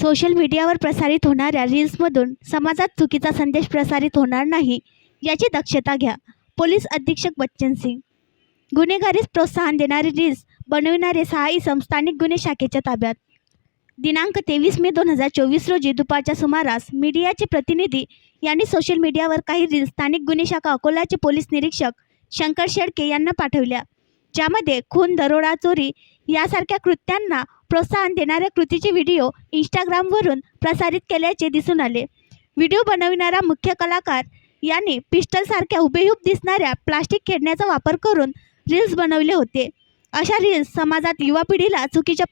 Social मीडियावर प्रसारित होणाऱ्या रील्समधून समाजात चुकीचा संदेश प्रसारित होणार नाही याची दक्षता घ्या. पोलीस अधीक्षक बच्चन सिंग. गुन्हेगारीस प्रोत्साहन देणारी रील्स बनविणारे 6 इसम स्थानिक गुन्हे शाखेच्या ताब्यात. दिनांक 23 मे 2024 रोजी दुपारच्या सुमारास मीडियाचे प्रतिनिधी यांनी सोशल मीडियावर काही रील्स स्थानिक गुन्हे शाखा अकोलाचे पोलीस निरीक्षक शंकर शेळके यांना पाठवल्या, ज्यामध्ये खून, दरोडा, चोरी यासारख्या कृत्यांना प्रोत्साहन देणाऱ्या कृतीचे व्हिडिओ इंस्टाग्रामवरून प्रसारित केल्याचे दिसून आले. व्हिडिओ बनविणारा मुख्य कलाकार यांनी पिस्टलसारख्या हुबेहूब दिसणाऱ्या प्लास्टिक खेळण्याचा वापर करून रील्स बनवले होते. अशा रील्स समाजात युवा पिढीला चुकीच्या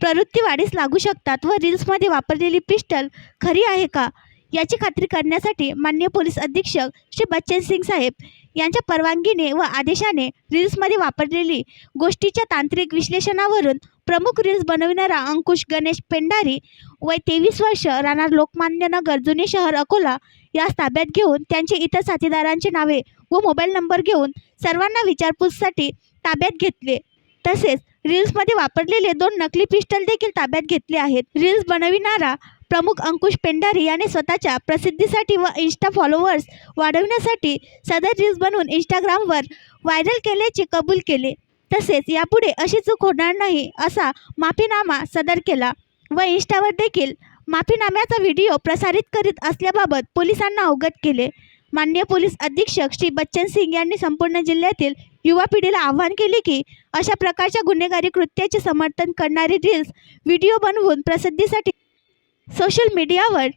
प्रवृत्ती वाढीस लागू शकतात व रील्समध्ये वापरलेली पिस्टल खरी आहे का याची खात्री करण्यासाठी माननीय पोलीस अधीक्षक श्री बच्चन सिंग साहेब यांच्या परवानगीने व आदेशाने रील्समध्ये वापरलेली गोष्टीच्या तांत्रिक विश्लेषणावरून प्रमुख रील्स बनविणारा अंकुश गणेश पेंढारी वय 23 वर्ष, राहणार लोकमान्य नगर, जुने शहर, अकोला यास ताब्यात घेऊन त्यांचे इतर साथीदारांची नावे व मोबाईल नंबर घेऊन सर्वांना विचारपूससाठी ताब्यात घेतले. तसेच रील्समध्ये वापरलेले 2 नकली पिस्टल देखील ताब्यात घेतले आहेत. रील्स बनविणारा प्रमुख अंकुश पेंढारी याने स्वतःच्या प्रसिद्धीसाठी व इन्स्टा फॉलोअर्स वाढवण्यासाठी सदर रील्स बनवून इंस्टाग्रामवर व्हायरल केल्याचे कबूल केले. तसेच यापुढे अशी चूक होणार नाही असा माफीनामा सदर केला व इंस्टावर देखील माफीनाम्याचा व्हिडिओ प्रसारित करीत असल्याबाबत पोलिसांना अवगत केले. माननीय पोलीस अधीक्षक श्री बच्चन सिंग यांनी संपूर्ण जिल्ह्यातील युवा पिढीला आवाहन केले की अशा प्रकारच्या गुन्हेगारी कृत्याचे समर्थन करणारी रील्स व्हिडिओ बनवून प्रसिद्धीसाठी सोशल मीडियावर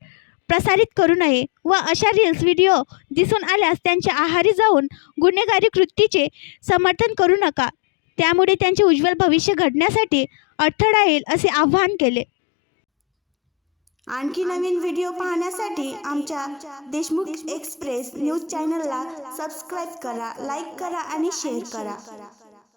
प्रसारित करू नये व अशा रील्स व्हिडिओ दिसून आल्यास त्यांच्या आहारी जाऊन गुन्हेगारी कृतीचे समर्थन करू नका. त्यामुळे त्यांचे उज्ज्वल भविष्य घडण्यासाठी अडथळा येईल असे आवाहन केले. आणखी नवीन व्हिडिओ पाहण्यासाठी आमच्या देशमुख एक्सप्रेस न्यूज चॅनलला सबस्क्राईब करा, लाईक करा आणि शेअर करा.